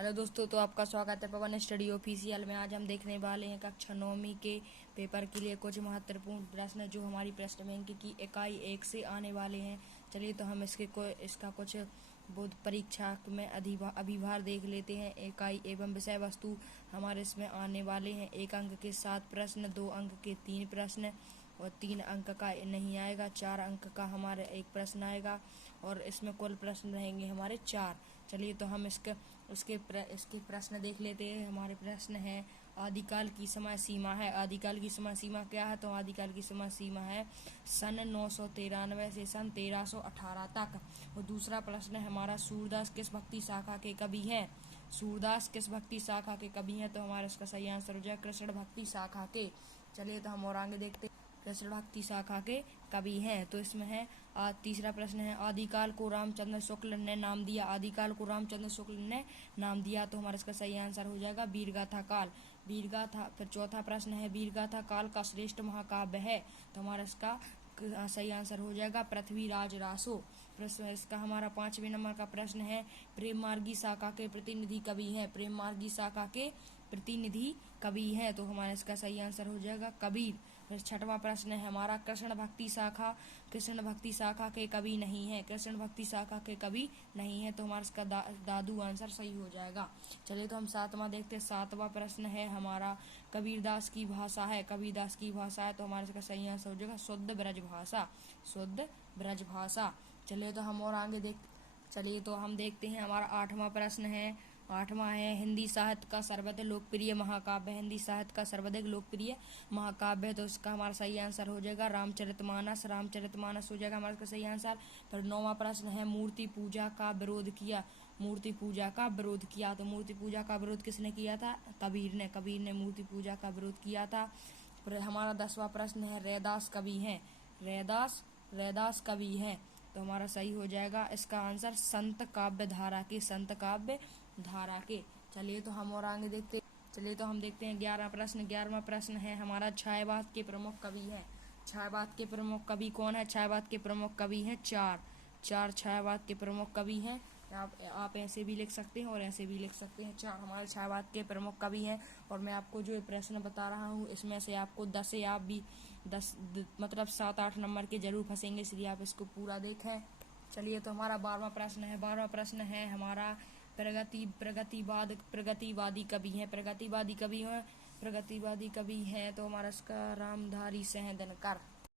Hello दोस्तों, तो आपका स्वागत है पवन स्टडी ऑफिशियल में। आज हम देखने वाले हैं कक्षा 9वीं के पेपर के लिए कुछ महत्वपूर्ण प्रश्न जो हमारी प्रश्न बैंक की इकाई 1 से आने वाले हैं। चलिए तो हम इसका कुछ बोध परीक्षा में अभिभार देख लेते हैं। इकाई एवं विषय वस्तु हमारे इसमें आने वाले हैं। 1 अंक के 7 प्रश्न, 2 अंक के 3 प्रश्न और 3 अंक का नहीं आएगा। 4 अंक का हमारे 1 प्रश्न आएगा और इसमें कुल प्रश्न रहेंगे हमारे 4। चलिए तो हम इसके प्रश्न देख लेते हैं। हमारे प्रश्न है आदिकाल की समय सीमा है। आदिकाल की समय सीमा क्या है? तो आदिकाल की समय सीमा है सन 993 से सन 1318 तक। और दूसरा प्रश्न है हमारा सूरदास किस भक्ति शाखा के कवि हैं? सूरदास किस भक्ति शाखा के कवि हैं? तो हमारा इसका सही आंसर हो जाएगा कृष्ण भक्ति शाखा के। चलिए तो हम और आगे देखते हैं। कृष्ण भक्ति शाखा के कवि हैं। तो इसमें है तीसरा प्रश्न है आदिकाल को रामचंद्र शुक्ल ने नाम दिया। आदिकाल को रामचंद्र शुक्ल ने नाम दिया। तो हमारा इसका सही आंसर हो जाएगा वीरगाथा काल। वीरगाथा। फिर चौथा प्रश्न है वीरगाथा काल का श्रेष्ठ महाकाव्य है। तो हमारा इसका सही आंसर हो जाएगा पृथ्वीराज रासो। प्रश्न इसका हमारा 5वें नंबर का प्रश्न है प्रेम मार्गी शाखा के प्रतिनिधि कवि हैं। प्रेम मार्गी शाखा के प्रतिनिधि कवि हैं। तो हमारा इसका सही आंसर हो जाएगा कबीर। फिर 6वां प्रश्न है हमारा कृष्ण भक्ति शाखा के कवि नहीं है। कृष्ण भक्ति शाखा के कवि नहीं है। तो हमारा इसका दादू आंसर सही हो जाएगा। चलिए तो हम 7वां देखते हैं। 7वां प्रश्न है हमारा कबीरदास की भाषा है। कबीरदास की भाषा है। तो हमारा इसका सही आंसर हो जाएगा शुद्ध ब्रज भाषा। शुद्ध ब्रज भाषा। चलिए तो हम और आगे देखते हैं। हमारा 8वां प्रश्न है। 8वां है हिंदी साहित्य का सर्वाधिक लोकप्रिय महाकाव्य। हिंदी साहित्य का सर्वाधिक लोकप्रिय महाकाव्य। तो इसका हमारा सही आंसर हो जाएगा रामचरितमानस। रामचरितमानस हो जाएगा हमारा इसका सही आंसर। फिर 9वां प्रश्न है मूर्ति पूजा का विरोध किया। मूर्ति पूजा का विरोध किया। तो मूर्ति पूजा का विरोध किसने किया था? कबीर ने। कबीर ने मूर्ति पूजा का विरोध किया था। फिर हमारा 10वां प्रश्न है रैदास कवि हैं। रैदास कवि हैं। तो हमारा सही हो जाएगा इसका आंसर संत काव्य धारा के। संत काव्य धारा के। चलिए तो हम और आगे देखते हैं 11वां प्रश्न। 11वां प्रश्न है हमारा छायावाद के प्रमुख कवि हैं। छायावाद के प्रमुख कवि कौन है? छायावाद के प्रमुख कवि हैं 4 छायावाद के प्रमुख कवि हैं। आप ऐसे भी लिख सकते हैं और ऐसे भी लिख सकते हैं। 4 हमारे छायावाद के प्रमुख कवि हैं। और मैं आपको जो प्रश्न बता रहा हूँ इसमें से आपको 10 से आप भी 10 मतलब 7-8 नंबर के जरूर फंसेंगे, इसलिए आप इसको पूरा देखें। चलिए तो हमारा 12वां प्रश्न है। 12वां प्रश्न है हमारा प्रगतिवादी कवि हैं। तो हमारा इसका रामधारी सिंह दिनकर।